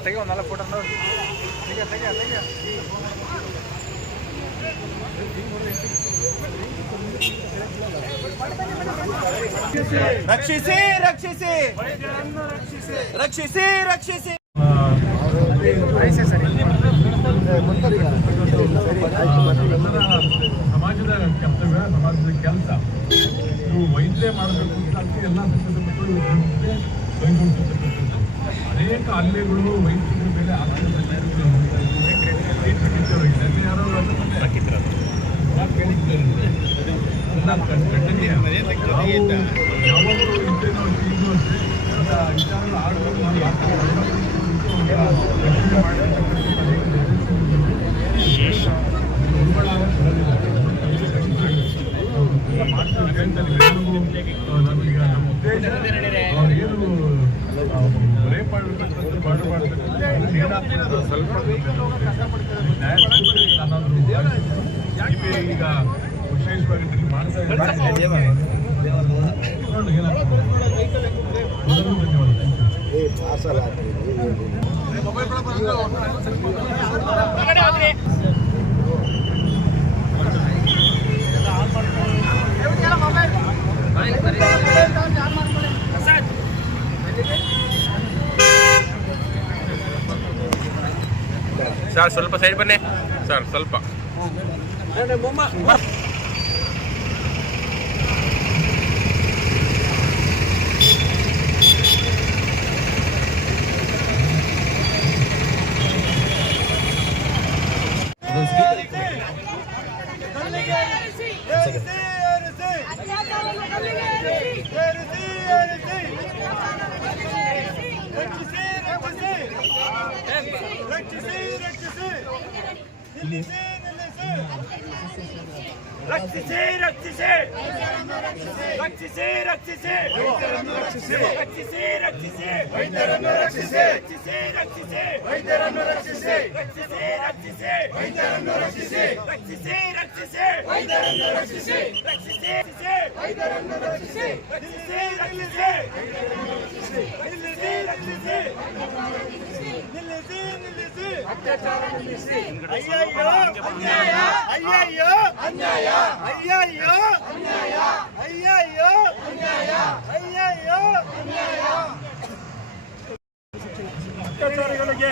ತೆಗಿ ಒಂದು ನಾಲ್ಕು ಫೋಟೋ ರಕ್ಷಿಸಿ ರಕ್ಷಿಸಿ. ರಕ್ಷಿಸಿ ರಕ್ಷಿಸಿ. ಸಮಾಜದ ಕರ್ತವ್ಯ ಸಮಾಜದ ಕೆಲಸ. ನೀವು ವೈದ್ಯ ಮಾಡಬೇಕು ಅಂತ ಎಲ್ಲ ಕೈಗೊಳ್ತಿರ್ತಕ್ಕಂಥದ್ದು ಅನೇಕ ಹಲ್ಲೆಗಳು ವೈದ್ಯರ ಮೇಲೆ ಯಾರೋ ಯಾವಾಗಲೂ ಇಂಟರ್ನಲ್ ಈಗಲೂ ಅಷ್ಟೇ ಅಂತ ವಿಚಾರಗಳು ಆಡಬೇಕು ನಾವು ರಕ್ಷಣೆ ಮಾಡತಕ್ಕಂಥ ಉಲ್ಬಣ ಎಲ್ಲ ಮಾಡ್ತಾರೆ ಹೇಳ್ತಾರೆ ಎಲ್ಲರಿಗೂ, ಆ, ನಮಗೀಗ ನಮ್ಮ ಉದ್ದೇಶ ಅವ್ರು ಏನು ರೇಪ್ ಮಾಡಿರ್ತಕ್ಕಂಥ ಮಾಡಿ ಮಾಡ್ತಕ್ಕಂಥ ಏನಾಗ್ತದೆ ಅದು ಸ್ವಲ್ಪ ನ್ಯಾಯ ಸಿಗುತ್ತೆ ಅನ್ನೋದು ಯಾಕೆ ಈಗ ವಿಶೇಷವಾಗಿ ಡ್ರಿಲ್ ಮಾಡ್ತಾ ಇದ್ದಾರೆ ನೋಡು ಏನಾಗ್ತದೆ ಎಲ್ಲರಿಗೂ ಧನ್ಯವಾದ ಸರ್ ಸ್ವಲ್ಪ ಸೈಡ್ ಬನ್ನಿ ಸರ್ ಸ್ವಲ್ಪ ರಕ್ಷಿಸಿ ರಕ್ಷಿಸಿ ವೈದ್ಯರನ್ನು ರಕ್ಷಿಸಿ ರಕ್ಷಿಸಿ ರಕ್ಷಿಸಿ ವೈದ್ಯರನ್ನು ರಕ್ಷಿಸಿ ರಕ್ಷಿಸಿ ರಕ್ಷಿಸಿ ವೈದ್ಯರನ್ನು ರಕ್ಷಿಸಿ ರಕ್ಷಿಸಿ ರಕ್ಷಿಸಿ ವೈದ್ಯರನ್ನು ರಕ್ಷಿಸಿ ರಕ್ಷಿಸಿ ರಕ್ಷಿಸಿ ವೈದ್ಯರನ್ನು ರಕ್ಷಿಸಿ ರಕ್ಷಿಸಿ ರಕ್ಷಿಸಿ ನಿಲ್ಲಿಸಿ ರಕ್ಷಿಸಿ ನಿಲ್ಲಿಸಿ ನಿಲ್ಲಿಸಿ ಅತ್ಯಾಚಾರ ನಿಲ್ಲಿಸಿ ಅಯ್ಯಯ್ಯೋ ಅನ್ಯಾಯ ಅಯ್ಯಯ್ಯೋ ಅನ್ಯಾಯ ಅಯ್ಯಯ್ಯೋ ಅನ್ಯಾಯ ಅಯ್ಯಯ್ಯೋ ಅನ್ಯಾಯ ಅಯ್ಯಯ್ಯೋ ಅನ್ಯಾಯ ಅತ್ಯಾಚಾರಿಗಳಿಗೆ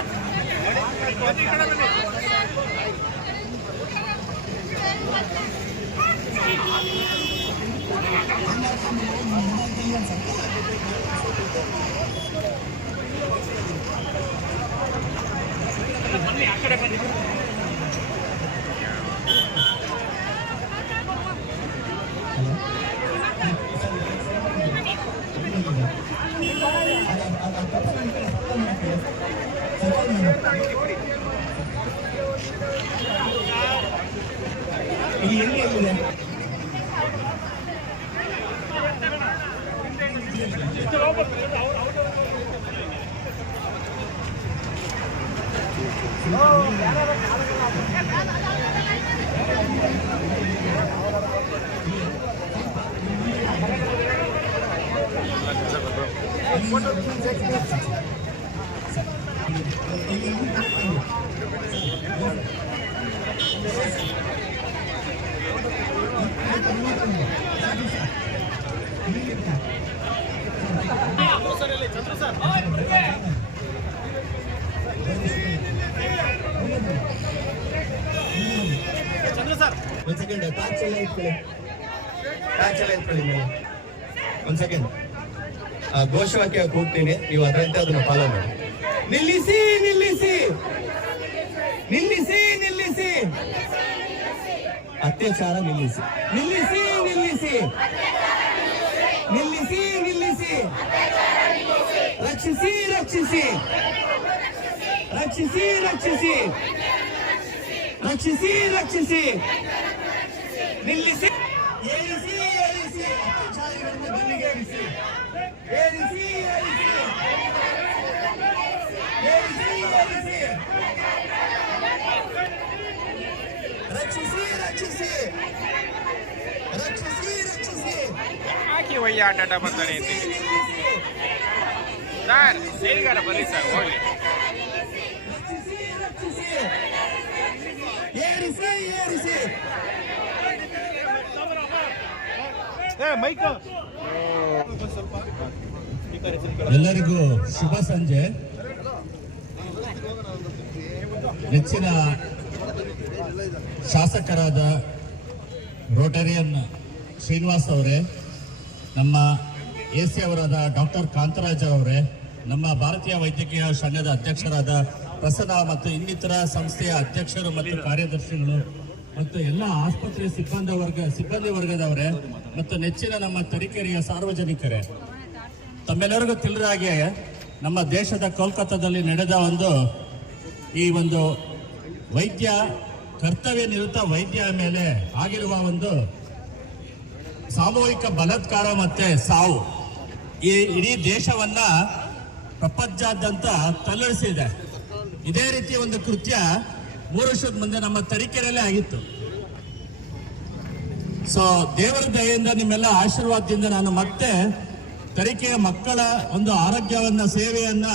이게 연기해보네 ಒಂದ್ ಸೆಕೆಂಡ್ ಸೆಕೆಂಡ್ ಘೋಷವಾಕ್ಯ ಕೂಗ್ತೀನಿ ನೀವು ಅದರಂತೆ ಅದನ್ನ ಫಾಲೋ ಮಾಡಿ. ನಿಲ್ಲಿಸಿ ನಿಲ್ಲಿಸಿ. ನಿಲ್ಲಿಸಿ ನಿಲ್ಲಿಸಿ. ಅತ್ಯಾಚಾರ ನಿಲ್ಲಿಸಿ. ನಿಲ್ಲಿಸಿ ನಿಲ್ಲಿಸಿ. ನಿಲ್ಲಿಸಿ ನಿಲ್ಲಿಸಿ. ರಕ್ಷಿಸಿ ರಕ್ಷಿಸಿ. ರಕ್ಷಿಸಿ ರಕ್ಷಿಸಿ. ರಕ್ಷಿಸಿ ರಕ್ಷಿಸಿ. ನಿಲ್ಲಿಸಿ. ರಕ್ಷಿಸಿ ರಕ್ಷಿಸಿ ರಕ್ಷಿಸಿ ರಕ್ಷಿಸಿ ಹಾಕಿ ಒಯ್ಯ ಟಾಟಾ ಬರ್ತಾನೆ ಅಂತ. ಸರ್ ಸೇರಿಗಾರ ಬರ್ರಿ ಸರ್ ಹೋಗ್ಲಿ. ರಕ್ಷಿಸಿ ರಕ್ಷಿಸಿ. ಏರಿಸಿ ಏರಿಸಿ. ಏ ಮೈಕ್. ಎಲ್ಲರಿಗೂ ಶುಭ ಸಂಜೆ. ನೆಚ್ಚಿನ ಶಾಸಕರಾದ ರೋಟರಿಯನ್ ಶ್ರೀನಿವಾಸ್ ಅವರೇ, ನಮ್ಮ ಎ ಸಿ ಅವರಾದ ಡಾಕ್ಟರ್ ಕಾಂತರಾಜ ಅವರೇ, ನಮ್ಮ ಭಾರತೀಯ ವೈದ್ಯಕೀಯ ಸಂಘದ ಅಧ್ಯಕ್ಷರಾದ ಪ್ರಸನ್ನ ಮತ್ತು ಇನ್ನಿತರ ಸಂಸ್ಥೆಯ ಅಧ್ಯಕ್ಷರು ಮತ್ತು ಕಾರ್ಯದರ್ಶಿಗಳು ಮತ್ತು ಎಲ್ಲ ಆಸ್ಪತ್ರೆ ಸಿಬ್ಬಂದಿ ವರ್ಗ, ಸಿಬ್ಬಂದಿ ವರ್ಗದವರೇ ಮತ್ತು ನೆಚ್ಚಿನ ನಮ್ಮ ತರೀಕೆರೆಯ ಸಾರ್ವಜನಿಕರೇ. ತಮ್ಮೆಲ್ಲರಿಗೂ ತಿಳಿದ ಹಾಗೆ ನಮ್ಮ ದೇಶದ ಕೋಲ್ಕತ್ತಾದಲ್ಲಿ ನಡೆದ ಒಂದು ಈ ಒಂದು ವೈದ್ಯ ಕರ್ತವ್ಯ ನಿರತ ವೈದ್ಯ ಮೇಲೆ ಆಗಿರುವ ಒಂದು ಸಾಮೂಹಿಕ ಬಲತ್ಕಾರ ಮತ್ತೆ ಸಾವು ಈ ಇಡೀ ದೇಶವನ್ನ ಪ್ರಪಂಚಾದ್ಯಂತ ತಲ್ಲರಿಸಿದೆ ಇದೇ ರೀತಿ ಒಂದು ಕೃತ್ಯ ಮೂರು ವರ್ಷದ ಮುಂದೆ ನಮ್ಮ ತರೀಕೆರೆಯಲ್ಲೇ ಆಗಿತ್ತು. ಸೊ ದೇವರ ದಯೆಯಿಂದ ನಿಮ್ಮೆಲ್ಲ ಆಶೀರ್ವಾದದಿಂದ ನಾನು ಮತ್ತೆ ತರೀಕೆಯ ಮಕ್ಕಳ ಒಂದು ಆರೋಗ್ಯವನ್ನ, ಸೇವೆಯನ್ನ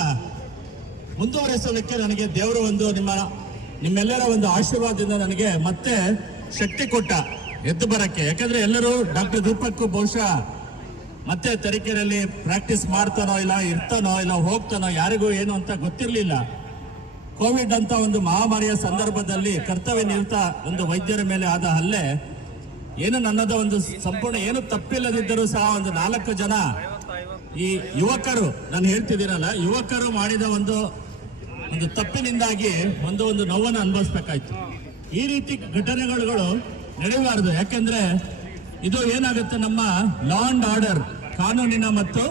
ಮುಂದುವರಿಸಲಿಕ್ಕೆ ನನಗೆ ದೇವರು ಒಂದು ನಿಮ್ಮ ನಿಮ್ಮೆಲ್ಲರ ಒಂದು ಆಶೀರ್ವಾದದಿಂದ ನನಗೆ ಮತ್ತೆ ಶಕ್ತಿ ಕೊಟ್ಟ ಎದ್ದು ಬರಕ್ಕೆ. ಯಾಕಂದ್ರೆ ಎಲ್ಲರೂ ಡಾಕ್ಟರ್ ರೂಪಕ್ಕೂ ಬಹುಶಃ ಮತ್ತೆ ತರೀಕೆರೆಯಲ್ಲಿ ಪ್ರಾಕ್ಟೀಸ್ ಮಾಡ್ತಾನೋ ಇಲ್ಲ, ಇರ್ತಾನೋ ಇಲ್ಲ, ಹೋಗ್ತಾನೋ, ಯಾರಿಗೂ ಏನು ಅಂತ ಗೊತ್ತಿರಲಿಲ್ಲ. ಕೋವಿಡ್ ಅಂತ ಒಂದು ಮಹಾಮಾರಿಯ ಸಂದರ್ಭದಲ್ಲಿ ಕರ್ತವ್ಯ ನಿರತ ಒಂದು ವೈದ್ಯರ ಮೇಲೆ ಆದ ಹಲ್ಲೆ, ಏನು ನನ್ನದ ಒಂದು ಸಂಪೂರ್ಣ ಏನು ತಪ್ಪಿಲ್ಲದಿದ್ದರೂ ಸಹ ಒಂದು ನಾಲ್ಕು ಜನ ಈ ಯುವಕರು, ನಾನು ಹೇಳ್ತಿದ್ದೀನಲ್ಲ, ಯುವಕರು ಮಾಡಿದ ಒಂದು ಒಂದು ತಪ್ಪಿನಿಂದಾಗಿ ಒಂದು ಒಂದು ನೋವನ್ನು ಅನುಭವಿಸ್ಬೇಕಾಯ್ತು. ಈ ರೀತಿ ಘಟನೆಗಳು ನಡೆಯಬಾರದು. ಯಾಕೆಂದ್ರೆ ಇದು ಏನಾಗುತ್ತೆ? ನಮ್ಮ ಲಾ ಅಂಡ್ ಆರ್ಡರ್ ಕಾನೂನಿನ ಮತ್ತು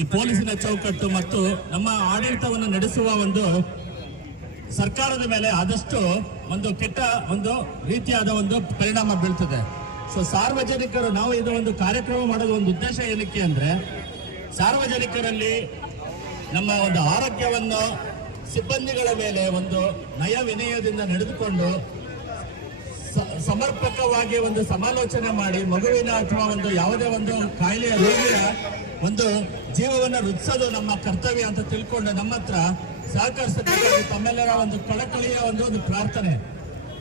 ಈ ಪೊಲೀಸಿನ ಚೌಕಟ್ಟು ಮತ್ತು ನಮ್ಮ ಆಡಳಿತವನ್ನು ನಡೆಸುವ ಒಂದು ಸರ್ಕಾರದ ಮೇಲೆ ಆದಷ್ಟು ಒಂದು ಕೆಟ್ಟ ಒಂದು ರೀತಿಯಾದ ಒಂದು ಪರಿಣಾಮ ಬೀಳ್ತದೆ. ಸೊ ಸಾರ್ವಜನಿಕರು ನಾವು ಇದು ಒಂದು ಕಾರ್ಯಕ್ರಮ ಮಾಡೋದು ಒಂದು ಉದ್ದೇಶ ಏನಕ್ಕೆ ಅಂದ್ರೆ, ಸಾರ್ವಜನಿಕರಲ್ಲಿ ನಮ್ಮ ಒಂದು ಆರೋಗ್ಯವನ್ನು ಸಿಬ್ಬಂದಿಗಳ ಮೇಲೆ ಒಂದು ನಯ ವಿನಯದಿಂದ ನಡೆದುಕೊಂಡು ಸಮರ್ಪಕವಾಗಿ ಒಂದು ಸಮಾಲೋಚನೆ ಮಾಡಿ, ಮಗುವಿನ ಅಥವಾ ಒಂದು ಯಾವುದೇ ಒಂದು ಕಾಯಿಲೆಯ ರೋಗಿಯ ಒಂದು ಜೀವವನ್ನು ವೃದ್ಧಿಸೋದು ನಮ್ಮ ಕರ್ತವ್ಯ ಅಂತ ತಿಳ್ಕೊಂಡು ನಮ್ಮ ಹತ್ರ ಸಹಕರಿಸಬೇಕಾಗಿ ತಮ್ಮೆಲ್ಲರ ಒಂದು ಕಳಕಳಿಯ ಒಂದು ಒಂದು ಪ್ರಾರ್ಥನೆ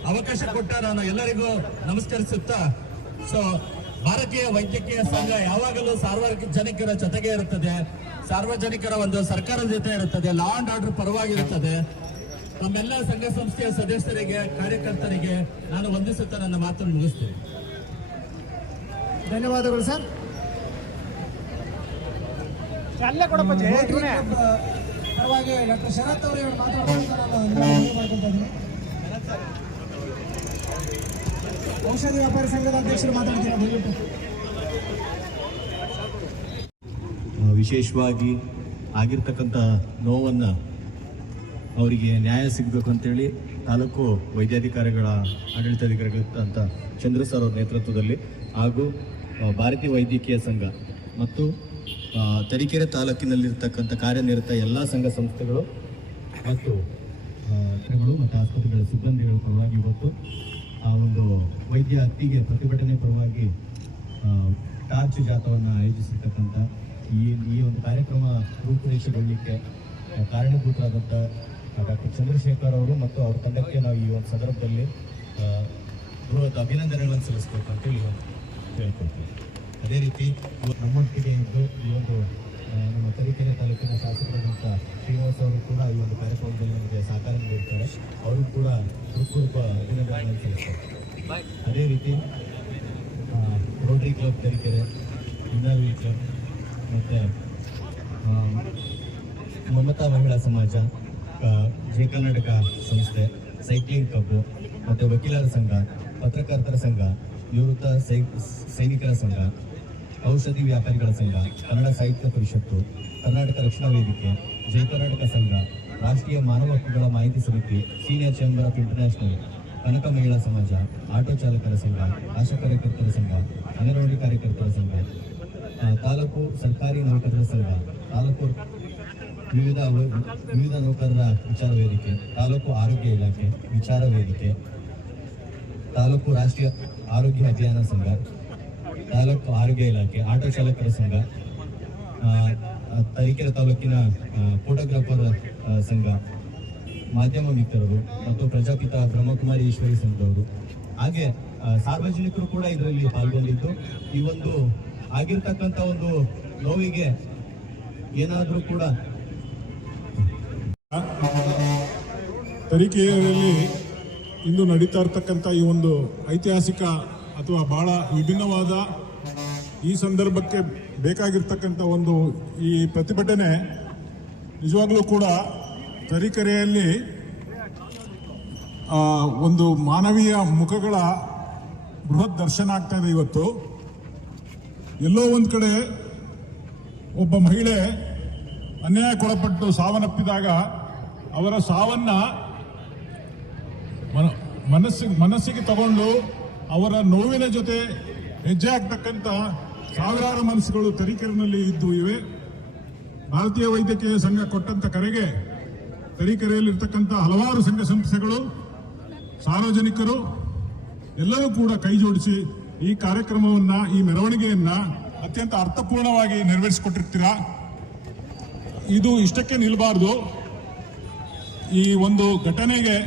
ಅವಕಾಶ ಕೊಟ್ಟ ನಾನು ಎಲ್ಲರಿಗೂ ನಮಸ್ಕರಿಸುತ್ತಾ ಸೊ ಭಾರತೀಯ ವೈದ್ಯಕೀಯ ಸಂಘ ಯಾವಾಗಲೂ ಸಾರ್ವಜನಿಕರ ಜೊತೆಗೆ ಇರುತ್ತದೆ. ಸಾರ್ವಜನಿಕರ ಒಂದು ಸರ್ಕಾರದ ಜೊತೆ ಇರುತ್ತದೆ. ಲಾ ಅಂಡ್ ಆರ್ಡರ್ ಪರವಾಗಿರುತ್ತದೆ. ನಮ್ಮೆಲ್ಲ ಸಂಘ ಸಂಸ್ಥೆಯ ಸದಸ್ಯರಿಗೆ ಕಾರ್ಯಕರ್ತರಿಗೆ ನಾನು ವಂದಿಸುತ್ತಾ ನನ್ನ ಮಾತನ್ನು ಮುಗಿಸ್ತೇನೆ. ಧನ್ಯವಾದಗಳು ಸರ್. ಪರವಾಗಿ ಡಾಕ್ಟರ್ ಶರತ್ ಅವರು ಇವರು ಮಾತಾಡೋದು ನಾನು ನಿಮ್ಮನ್ನು ಮಾಡ್ಕೊತಾ ಇದ್ದೀನಿ ಔಷಧಿ ವ್ಯಾಪಾರಿ ಸಂಘದ ಅಧ್ಯಕ್ಷರು ಮಾತಾಡ್ತೀರಾ? ವಿಶೇಷವಾಗಿ ಆಗಿರ್ತಕ್ಕಂಥ ನೋವನ್ನು ಅವರಿಗೆ ನ್ಯಾಯ ಸಿಗಬೇಕು ಅಂತೇಳಿ ತಾಲೂಕು ವೈದ್ಯಾಧಿಕಾರಿಗಳ ಆಡಳಿತಾಧಿಕಾರಿಗಳಂತ ಚಂದ್ರ ಸರ್ ಅವರ ನೇತೃತ್ವದಲ್ಲಿ ಹಾಗೂ ಭಾರತೀಯ ವೈದ್ಯಕೀಯ ಸಂಘ ಮತ್ತು ತರೀಕೆರೆ ತಾಲೂಕಿನಲ್ಲಿರ್ತಕ್ಕಂಥ ಕಾರ್ಯನಿರತ ಎಲ್ಲ ಸಂಘ ಸಂಸ್ಥೆಗಳು ಮತ್ತು ಮತ್ತು ಆಸ್ಪತ್ರೆಗಳ ಸಿಬ್ಬಂದಿಗಳ ಪರವಾಗಿ ಇವತ್ತು ಆ ಒಂದು ವೈದ್ಯ ಹತ್ತಿಗೆ ಪ್ರತಿಭಟನೆ ಪರವಾಗಿ ಟಾರ್ಚ್ ಜಾಥವನ್ನು ಆಯೋಜಿಸಿರ್ತಕ್ಕಂಥ ಈ ಈ ಒಂದು ಕಾರ್ಯಕ್ರಮ ರೂಪುರೇಷೆಗೊಳ್ಳಲಿಕ್ಕೆ ಕಾರಣೀಭೂತರಾದಂಥ ಡಾಕ್ಟರ್ ಚಂದ್ರಶೇಖರ್ ಅವರು ಮತ್ತು ಅವ್ರ ತಂಡಕ್ಕೆ ನಾವು ಈ ಒಂದು ಸಂದರ್ಭದಲ್ಲಿ ಬೃಹತ್ ಅಭಿನಂದನೆಗಳನ್ನು ಸಲ್ಲಿಸಬೇಕು ಅಂತೇಳಿ ಹೇಳ್ಕೊಡ್ತೀವಿ. ಅದೇ ರೀತಿ, ನಮ್ಮೊಟ್ಟಿಗೆ ಇದ್ದು ಈ ಒಂದು ನಮ್ಮ ತರೀಕೆರೆ ತಾಲೂಕಿನ ಶಾಸಕರಾದಂಥ ಶ್ರೀನಿವಾಸ್ ಅವರು ಕೂಡ ಈ ಒಂದು ಕಾರ್ಯಕ್ರಮದಲ್ಲಿ ನಮಗೆ ಸಹಕಾರ ನೀಡಿರ್ತಾರೆ. ಅವರು ಕೂಡ ಹೃತ್ಪೂರ್ವಕ ಅಭಿನಂದನೆಗಳನ್ನು ಸಲ್ಲಿಸ್ತಾರೆ ಅದೇ ರೀತಿ ರೋಟ್ರಿ ಕ್ಲಬ್ ತರೀಕೆರೆ ಇಂದಾವಿ ಕ್ಲಬ್ ಮತ್ತು ಮಮತಾ ಮಹಿಳಾ ಸಮಾಜ ಜೀ ಕರ್ನಾಟಕ ಸಂಸ್ಥೆ ಸೈಕ್ಲಿಂಗ್ ಕ್ಲಬ್ ಮತ್ತು ವಕೀಲರ ಸಂಘ, ಪತ್ರಕರ್ತರ ಸಂಘ, ನಿವೃತ್ತ ಸೈನಿಕರ ಸಂಘ ಔಷಧಿ ವ್ಯಾಪಾರಿಗಳ ಸಂಘ, ಕನ್ನಡ ಸಾಹಿತ್ಯ ಪರಿಷತ್ತು, ಕರ್ನಾಟಕ ರಕ್ಷಣಾ ವೇದಿಕೆ, ಜೈ ಕರ್ನಾಟಕ ಸಂಘ, ರಾಷ್ಟ್ರೀಯ ಮಾನವ ಹಕ್ಕುಗಳ ಮಾಹಿತಿ ಸಮಿತಿ, senior chamber of international, Kanaka ಮಹಿಳಾ ಸಮಾಜ, ಆಟೋ ಚಾಲಕರ ಸಂಘ, ಆಶಾ ಕಾರ್ಯಕರ್ತರ ಸಂಘ, ಅಂಗನವಾಡಿ ಕಾರ್ಯಕರ್ತರ ಸಂಘ ತಾಲೂಕು ಸರ್ಕಾರಿ ನೌಕರರ ಸಂಘ, ತಾಲೂಕು ವಿವಿಧ ವಿವಿಧ ನೌಕರರ ವಿಚಾರ ವೇದಿಕೆ, ತಾಲೂಕು ಆರೋಗ್ಯ ಇಲಾಖೆ ವಿಚಾರ ವೇದಿಕೆ, ತಾಲೂಕು ರಾಷ್ಟ್ರೀಯ ಆರೋಗ್ಯ ಅಭಿಯಾನ ಸಂಘ ತಾಲೂಕು ಆರೋಗ್ಯ ಇಲಾಖೆ, ಆಟೋ ಚಾಲಕರ ಸಂಘ ತರೀಕೆರೆ ತಾಲೂಕಿನ ಫೋಟೋಗ್ರಾಫರ್ ಸಂಘ, ಮಾಧ್ಯಮ ಮಿತ್ರರು ಮತ್ತು ಪ್ರಜಾಪಿತ ಬ್ರಹ್ಮಕುಮಾರಿ ಈಶ್ವರಿ ಸಂಘದವರು. ಹಾಗೆ ಸಾರ್ವಜನಿಕರು ಕೂಡ ಇದರಲ್ಲಿ ಪಾಲ್ಗೊಂಡಿದ್ದು. ಈ ಒಂದು ಆಗಿರ್ತಕ್ಕಂಥ ಒಂದು ನೋವಿಗೆ ಏನಾದರೂ ಕೂಡ ತರೀಕೆರೆಯಲ್ಲಿ ಇಂದು ನಡೀತಾ ಇರ್ತಕ್ಕಂಥ ಈ ಒಂದು ಐತಿಹಾಸಿಕ ಅಥವಾ ಬಹಳ ವಿಭಿನ್ನವಾದ ಈ ಸಂದರ್ಭಕ್ಕೆ ಬೇಕಾಗಿರ್ತಕ್ಕಂಥ ಒಂದು ಈ ಪ್ರತಿಭಟನೆ ನಿಜವಾಗ್ಲೂ ಕೂಡ ತರೀಕೆರೆಯಲ್ಲಿ ಒಂದು ಮಾನವೀಯ ಮುಖಗಳ ಬೃಹತ್ ದರ್ಶನ ಆಗ್ತಾ ಇದೆ ಇವತ್ತು. ಎಲ್ಲೋ ಒಂದು ಕಡೆ ಒಬ್ಬ ಮಹಿಳೆ ಅನ್ಯಾಯಕ್ಕೊಳಪಟ್ಟು ಸಾವನ್ನಪ್ಪಿದಾಗ ಅವರ ಸಾವನ್ನ ಮನ- ಮನಸ್ಸಿಗೆ ಮನಸ್ಸಿಗೆ ತಗೊಂಡು ಅವರ ನೋವಿನ ಜೊತೆ ಹೆಜ್ಜೆ ಆಗ್ತಕ್ಕಂಥ ಸಾವಿರಾರು ಮನಸ್ಸುಗಳು ತರೀಕೆರೆನಲ್ಲಿ ಇದ್ದು ಇವೆ. ಭಾರತೀಯ ವೈದ್ಯಕೀಯ ಸಂಘ ಕೊಟ್ಟಂತ ಕರೆಗೆ ತರೀಕೆರೆಯಲ್ಲಿರ್ತಕ್ಕಂಥ ಹಲವಾರು ಸಂಘ ಸಂಸ್ಥೆಗಳು, ಸಾರ್ವಜನಿಕರು, ಎಲ್ಲರೂ ಕೂಡ ಕೈ ಜೋಡಿಸಿ ಈ ಕಾರ್ಯಕ್ರಮವನ್ನ, ಈ ಮೆರವಣಿಗೆಯನ್ನ ಅತ್ಯಂತ ಅರ್ಥಪೂರ್ಣವಾಗಿ ನೆರವೇರಿಸಿಕೊಟ್ಟಿರ್ತೀರಾ? ಇದು ಇಷ್ಟಕ್ಕೆ ನಿಲ್ಲಬಾರ್ದು ಈ ಒಂದು ಘಟನೆಗೆ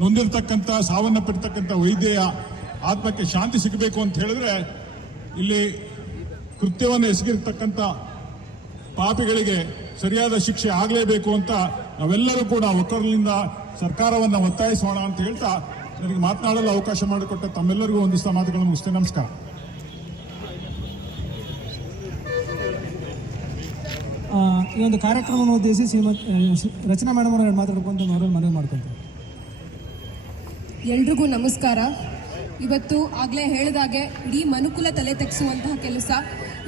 ನೊಂದಿರ್ತಕ್ಕಂಥ, ಸಾವನ್ನಪ್ಪಿರ್ತಕ್ಕಂಥ ವೈದ್ಯೆಯ ಆತ್ಮಕ್ಕೆ ಶಾಂತಿ ಸಿಗಬೇಕು ಅಂತ ಹೇಳಿದ್ರೆ ಇಲ್ಲಿ ಕೃತ್ಯವನ್ನು ಎಸಗಿರ್ತಕ್ಕಂಥ ಪಾಪಿಗಳಿಗೆ ಸರಿಯಾದ ಶಿಕ್ಷೆ ಆಗಲೇಬೇಕು ಅಂತ ನಾವೆಲ್ಲರೂ ಕೂಡ ಒಕ್ಕರಲಿಂದ ಸರ್ಕಾರವನ್ನು ಒತ್ತಾಯಿಸೋಣ ಅಂತ ಹೇಳ್ತಾ ನನಗೆ ಮಾತನಾಡಲು ಅವಕಾಶ ಮಾಡಿಕೊಟ್ಟ ತಮ್ಮೆಲ್ಲರಿಗೂ ಒಂದಿಷ್ಟು ಮಾತುಗಳನ್ನು ಮುಗಿಸ್ತೇನೆ. ನಮಸ್ಕಾರ. ಆ, ಈ ಒಂದು ಕಾರ್ಯಕ್ರಮವನ್ನು ಉದ್ದೇಶಿಸಿ ಶ್ರೀಮತಿ ರಚನಾ ಮೇಡಮ್ ಅವರು ಮಾತಾಡ್ಕೊಂತ ಅವರಲ್ಲಿ ಮನವಿ ಮಾಡ್ಕೊಂತಾರೆ ಎಲ್ರಿಗೂ ನಮಸ್ಕಾರ. ಇವತ್ತು ಆಗಲೇ ಹೇಳಿದಾಗೆ ಇಡೀ ಮನುಕುಲ ತಲೆ ತೆಗೆಸುವಂತಹ ಕೆಲಸ.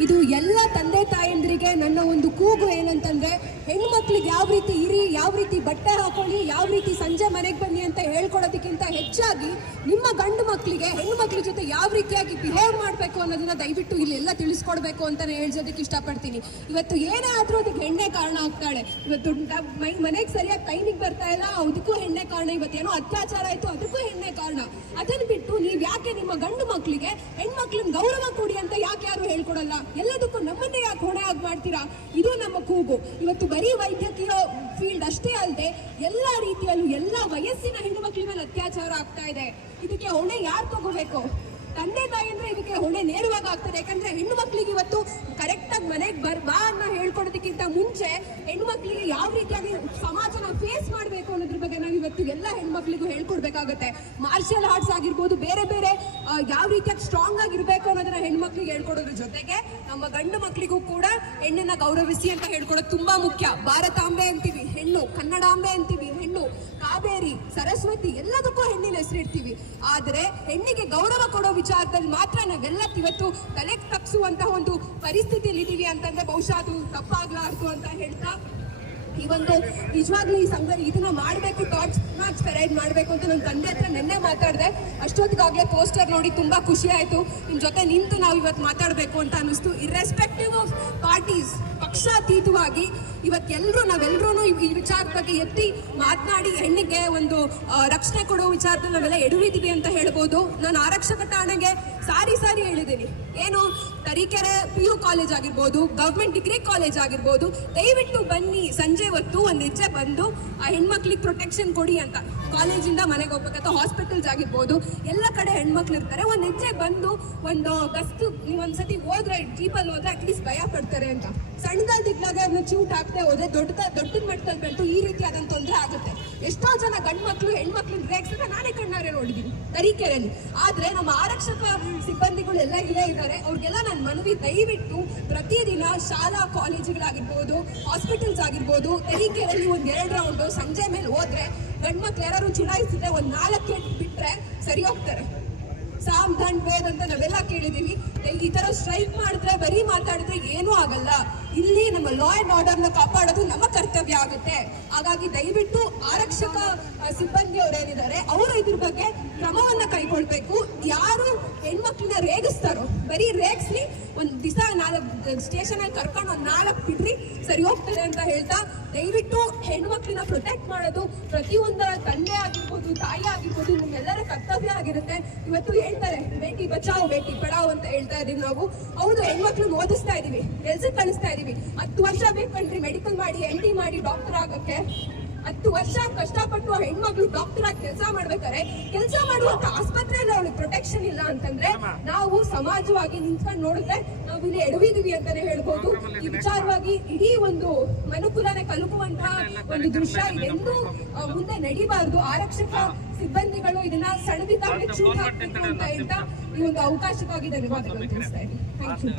ಇದು ಎಲ್ಲ ತಂದೆ ತಾಯಂದಿರಿಗೆ ನನ್ನ ಒಂದು ಕೂಗು ಏನಂತಂದ್ರೆ ಹೆಣ್ಮಕ್ಳಿಗೆ ಯಾವ ರೀತಿ ಇರಿ, ಯಾವ ರೀತಿ ಬಟ್ಟೆ ಹಾಕೊಳ್ಳಿ, ಯಾವ ರೀತಿ ಸಂಜೆ ಮನೆಗೆ ಬನ್ನಿ ಅಂತ ಹೇಳ್ಕೊಡೋದಕ್ಕಿಂತ ಹೆಚ್ಚಾಗಿ ನಿಮ್ಮ ಗಂಡು ಮಕ್ಕಳಿಗೆ ಹೆಣ್ಣು ಮಕ್ಳ ಜೊತೆ ಯಾವ ರೀತಿಯಾಗಿ ಬಿಹೇವ್ ಮಾಡಬೇಕು ಅನ್ನೋದನ್ನ ದಯವಿಟ್ಟು ಇಲ್ಲೆಲ್ಲ ತಿಳಿಸ್ಕೊಡ್ಬೇಕು ಅಂತಾನೆ ಹೇಳ್ಸೋದಕ್ಕೆ ಇಷ್ಟಪಡ್ತೀನಿ. ಇವತ್ತು ಏನೇ ಆದ್ರೂ ಅದಕ್ಕೆ ಹೆಣ್ಣೆ ಕಾರಣ ಆಗ್ತಾಳೆ. ಇವತ್ತು ಮನೆಗೆ ಸರಿಯಾಗಿ ಕೈನಿಗೆ ಬರ್ತಾ ಇಲ್ಲ ಅದಕ್ಕೂ ಹೆಣ್ಣೆ ಕಾರಣ. ಇವತ್ತೇನೋ ಅತ್ಯಾಚಾರ ಆಯ್ತು, ಅದಕ್ಕೂ ಹೆಣ್ಣೆ ಕಾರಣ. ಅದನ್ನ ಬಿಟ್ಟು ನೀವು ಯಾಕೆ ನಿಮ್ಮ ಗಂಡು ಮಕ್ಕಳಿಗೆ ಹೆಣ್ಮಕ್ಳನ್ನ ಗೌರವ ಕೊಡಿ ಅಂತ ಯಾಕೆ ಯಾರು ಹೇಳ್ಕೊಡಲ್ಲ? ಎಲ್ಲದಕ್ಕೂ ನಮ್ಮನ್ನೇ ಯಾಕೆ ಹೊಣೆ ಆಗಿ ಮಾಡ್ತೀರಾ? ಇದು ನಮ್ಮ ಕೂಗು. ಇವತ್ತು ಬರೀ ವೈದ್ಯಕೀಯ ಫೀಲ್ಡ್ ಅಷ್ಟೇ ಅಲ್ಲದೆ ಎಲ್ಲ ರೀತಿಯಲ್ಲೂ ಎಲ್ಲ ವಯಸ್ಸಿನ ಹೆಣ್ಣು ಮಕ್ಕಳ ಮೇಲೆ ಅತ್ಯಾಚಾರ ಆಗ್ತಾ ಇದೆ. ಇದಕ್ಕೆ ಹೊಣೆ ಯಾರು ತಗೋಬೇಕು? ತಂದೆ ತಾಯಿ ಅಂದ್ರೆ ಇದಕ್ಕೆ ಹೊಣೆ ನೇರವಾಗಿ ಆಗ್ತದೆ. ಯಾಕಂದ್ರೆ ಹೆಣ್ಣು ಮಕ್ಳಿಗೆ ಇವತ್ತು ಕರೆಕ್ಟ್ ಆಗಿ ಮನೆಗೆ ಬರ್, ಬಾ ಅನ್ನೋ ಹೇಳ್ಕೊಡೋದಕ್ಕಿಂತ ಮುಂಚೆ ಹೆಣ್ಣು ಮಕ್ಕಳಿಗೆ ಯಾವ ರೀತಿಯಾಗಿ ಸಮಾಜನ ಫೇಸ್ ಮಾಡಬೇಕು ಅನ್ನೋದ್ರ ಬಗ್ಗೆ ನಾವು ಇವತ್ತು ಎಲ್ಲ ಹೆಣ್ಮಕ್ಳಿಗೂ ಹೇಳ್ಕೊಡ್ಬೇಕಾಗುತ್ತೆ. ಮಾರ್ಷಿಯಲ್ ಆರ್ಟ್ಸ್ ಆಗಿರ್ಬೋದು, ಬೇರೆ ಬೇರೆ ಯಾವ ರೀತಿಯಾಗಿ ಸ್ಟ್ರಾಂಗ್ ಆಗಿರ್ಬೇಕು ಅನ್ನೋದನ್ನ ಹೆಣ್ಮಕ್ಳಿಗೆ ಹೇಳ್ಕೊಡೋದ್ರ ಜೊತೆಗೆ ನಮ್ಮ ಗಂಡು ಮಕ್ಕಳಿಗೂ ಕೂಡ ಹೆಣ್ಣನ್ನ ಗೌರವಿಸಿ ಅಂತ ಹೇಳ್ಕೊಡೋದು ತುಂಬಾ ಮುಖ್ಯ. ಭಾರತಾಂಬೆ ಅಂತೀವಿ, ಹೆಣ್ಣು, ಕನ್ನಡಾಂಬೆ ಅಂತೀವಿ, ಹೆಣ್ಣು, ಕಾವೇರಿ, ಸರಸ್ವತಿ ಎಲ್ಲದಕ್ಕೂ ಹೆಣ್ಣಿನ ಹೆಸರಿಡ್ತೀವಿ ಆದ್ರೆ ಹೆಣ್ಣಿಗೆ ಗೌರವ ಕೊಡೋ ವಿಚಾರದಲ್ಲಿ ಮಾತ್ರ ನಾವೆಲ್ಲ ಇವತ್ತು ತಲೆ ತಪ್ಪಿಸುವಂತಹ ಒಂದು ಪರಿಸ್ಥಿತಿಯಲ್ಲಿ ಇದೀವಿ ಅಂತಂದ್ರೆ ಬಹುಶಃ ಅದು ತಪ್ಪಾಗ್ಲಾರ್ದು ಅಂತ ಹೇಳ್ತಾ ಈ ಒಂದು ನಿಜವಾಗ್ಲೂ ಈ ಸಂಘ ಇದನ್ನ ಮಾಡಬೇಕು ಟಾರ್ಚ್ ಮ್ಯಾಚ್ ಪೆರೈಡ್ ಮಾಡಬೇಕು ಅಂತ ನನ್ನ ತಂದೆ ಹತ್ರ ನಿನ್ನೆ ಮಾತಾಡಿದೆ. ಅಷ್ಟೊತ್ತಿಗಾಗಲೇ ಪೋಸ್ಟರ್ ನೋಡಿ ತುಂಬಾ ಖುಷಿ ಆಯ್ತು. ನಿಮ್ ಜೊತೆ ನಿಂತು ನಾವು ಇವತ್ತು ಮಾತಾಡಬೇಕು ಅಂತ ಅನಿಸ್ತು ಇರ್ರೆಸ್ಪೆಕ್ಟಿವ್ ಆಫ್ ಪಾರ್ಟೀಸ್ ಪಕ್ಷಾತೀತವಾಗಿ ಇವತ್ತೆಲ್ಲರೂ ನಾವೆಲ್ಲರೂ ಈ ವಿಚಾರದ ಬಗ್ಗೆ ಎತ್ತಿ ಮಾತನಾಡಿ ಹೆಣ್ಣಿಗೆ ಒಂದು ರಕ್ಷಣೆ ಕೊಡೋ ವಿಚಾರದಲ್ಲಿ ನಾವೆಲ್ಲ ಎಡುವಿದೀವಿ ಅಂತ ಹೇಳ್ಬೋದು. ನಾನು ಆರಕ್ಷಕ ಠಾಣೆಗೆ ಸಾರಿ ಸಾರಿ ಹೇಳಿದ್ದೀನಿ. ಏನು ತರೀಕೆರೆ ಪಿ ಯು ಕಾಲೇಜ್ ಆಗಿರ್ಬೋದು ಗೌರ್ಮೆಂಟ್ ಡಿಗ್ರಿ ಕಾಲೇಜ್ ಆಗಿರ್ಬೋದು, ದಯವಿಟ್ಟು ಬನ್ನಿ. ಸಂಜೆ ಹೊತ್ತು ಒಂದು ಹೆಜ್ಜೆ ಬಂದು ಆ ಹೆಣ್ಮಕ್ಳಿಗೆ ಪ್ರೊಟೆಕ್ಷನ್ ಕೊಡಿ ಅಂತ. ಕಾಲೇಜಿಂದ ಮನೆಗೆ ಹೋಗ್ಬೇಕಂತ ಹಾಸ್ಪಿಟಲ್ಸ್ ಆಗಿರ್ಬೋದು, ಎಲ್ಲ ಕಡೆ ಹೆಣ್ಮಕ್ಳು ಇರ್ತಾರೆ. ಒಂದು ಹೆಜ್ಜೆ ಬಂದು ಒಂದು ಗಸ್ತು ಒಂದ್ಸತಿ ಹೋದ್ರೆ ಜೀಪಲ್ಲಿ ಹೋದ್ರೆ ಅಟ್ಲೀಸ್ಟ್ ಭಯ ಪಡ್ತಾರೆ ಅಂತ. ಸಣ್ಣದಾಗಿದ್ದಾಗ ಅದನ್ನ ಚೂಟ್ ಆಗ್ತಾ ಹೋದ್ರೆ ದೊಡ್ಡ ದೊಡ್ಡದ ಮಟ್ಟದಲ್ಲಿ ಬಂತು, ಈ ರೀತಿಯಾದಂತ ತೊಂದರೆ ಆಗುತ್ತೆ. ಎಷ್ಟೋ ಜನ ಗಂಡು ಮಕ್ಳು ಹೆಣ್ಮಕ್ಳು ನಾನೇ ಕಣ್ಣಾರೆ ನೋಡಿದ್ದೀನಿ ತರೀಕೆರೆಯಲ್ಲಿ ಆದ್ರೆ ನಮ್ಮ ಆರಕ್ಷಕ ಸಿಬ್ಬಂದಿಗಳು ಎಲ್ಲ ಇಲ್ಲೇ ಇದ್ದಾರೆ ಅವ್ರಿಗೆಲ್ಲ ನನ್ನ ಮನವಿ ದಯವಿಟ್ಟು ಪ್ರತಿದಿನ ಶಾಲಾ, ಕಾಲೇಜುಗಳಾಗಿರ್ಬೋದು ಹಾಸ್ಪಿಟಲ್ಸ್ ಆಗಿರ್ಬೋದು ತರೀಕೆರೆಯಲ್ಲಿ ಒಂದ್ ಎರಡು ರೌಂಡ್ ಸಂಜೆ ಮೇಲೆ ಹೋದ್ರೆ ಗಂಡ್ಮಕ್ಳು ಯಾರು ಚುನಾಯಿಸಿದ್ರೆ ಒಂದ್ ನಾಲ್ಕು ಬಿಟ್ರೆ ಸರಿ ಹೋಗ್ತಾರೆ. ಸಾಮ್ ದಂಡ್ ಬೇದ್ ಅಂತ ನಾವೆಲ್ಲ ಕೇಳಿದೀವಿ. ಈ ತರ ಸ್ಟ್ರೈಕ್ ಮಾಡಿದ್ರೆ, ಬರೀ ಮಾತಾಡಿದ್ರೆ ಏನೂ ಆಗಲ್ಲ. ಇಲ್ಲಿ ನಮ್ಮ ಲಾ ಅಂಡ್ ಆರ್ಡರ್ನ ಕಾಪಾಡೋದು ನಮ್ಮ ಕರ್ತವ್ಯ ಆಗುತ್ತೆ. ಹಾಗಾಗಿ ದಯವಿಟ್ಟು ಆರಕ್ಷಕ ಸಿಬ್ಬಂದಿ ಅವರೇನಿದ್ದಾರೆ ಅವರು ಇದ್ರ ಬಗ್ಗೆ ಕ್ರಮವನ್ನ ಕೈಗೊಳ್ಬೇಕು. ಯಾರು ಹೆಣ್ಮಕ್ಳನ್ನ ರೇಗಿಸ್ತಾರೋ, ಬರೀ ರೇಗಿಸ್ಲಿ ಒಂದ್ ದಿವಸ ನಾಲ್ಕು, ಸ್ಟೇಷನ್ ಅಲ್ಲಿ ಕರ್ಕೊಂಡು ಒಂದ್ ನಾಲ್ಕು ಬಿಡ್ರಿ, ಸರಿ ಹೋಗ್ತದೆ ಅಂತ ಹೇಳ್ತಾ ದಯವಿಟ್ಟು ಹೆಣ್ಮಕ್ಳನ್ನ ಪ್ರೊಟೆಕ್ಟ್ ಮಾಡೋದು ಪ್ರತಿಯೊಂದರ ತಂದೆ ಆಗಿರ್ಬೋದು, ತಾಯಿ ಆಗಿರ್ಬೋದು, ನಿಮ್ಮೆಲ್ಲರ ಕರ್ತವ್ಯ ಆಗಿರುತ್ತೆ. ಇವತ್ತು ಹೇಳ್ತಾರೆ, ಬೇಟಿ ಬಚಾವ್, ಬೇಟಿ ಪಡಾವ್ ಅಂತ ಹೇಳ್ತಾ ಇದೀವಿ ನಾವು. ಹೌದು ಹೆಣ್ಮಕ್ಳನ್ನ ಓದಿಸ್ತಾ ಇದೀವಿ. ಕೆಲ್ಸಕ್ಕೆ ಕಳಿಸ್ತಾ ಇದೀವಿ. ಹತ್ತು ವರ್ಷ ಬೇಕಂದ್ರಿ ಮೆಡಿಕಲ್ ಮಾಡಿ ಎಂ ಡಿ ಮಾಡಿ ಡಾಕ್ಟರ್ ಆಗಕ್ಕೆ ಹತ್ತು ವರ್ಷ ಕಷ್ಟಪಟ್ಟು ಆ ಹೆಣ್ಮಕ್ಳು ಡಾಕ್ಟರ್ ಆಗಿ ಕೆಲಸ ಮಾಡ್ಬೇಕಾದ್ರೆ ಕೆಲಸ ಮಾಡುವಂತ ಆಸ್ಪತ್ರೆಯಲ್ಲಿ ಅವಳಿಗೆ ಪ್ರೊಟೆಕ್ಷನ್ ಇಲ್ಲ ಅಂತಂದ್ರೆ ನಾವು ಸಮಾಜವಾಗಿ ನಿಂತ್ಕೊಂಡು ನೋಡಿದ್ರೆ ನಾವು ಇಲ್ಲಿ ಎಡವಿದೀವಿ ಅಂತಾನೆ ಹೇಳ್ಬೋದು ಈ ವಿಚಾರವಾಗಿ ಇಡೀ ಒಂದು ಮನುಕುಲನೆ ಕಲುಕುವಂತಹ ಒಂದು ದೃಶ್ಯ ಎಂದೂ ಆ, ಮುಂದೆ ನಡಿಬಾರ್ದು ಆರಕ್ಷಕ ಸಿಬ್ಬಂದಿಗಳು ಇದನ್ನ ಸಣ್ಣದಿಂದ ಹಾಕ್ಬೇಕು ಅಂತ ಹೇಳ್ತಾ ಈ ಒಂದು ಅವಕಾಶಕ್ಕಾಗಿ ಧನ್ಯವಾದಗಳು ತಿಳಿಸ್ತಾ ಇದ್ದೀನಿ ಥ್ಯಾಂಕ್ ಯು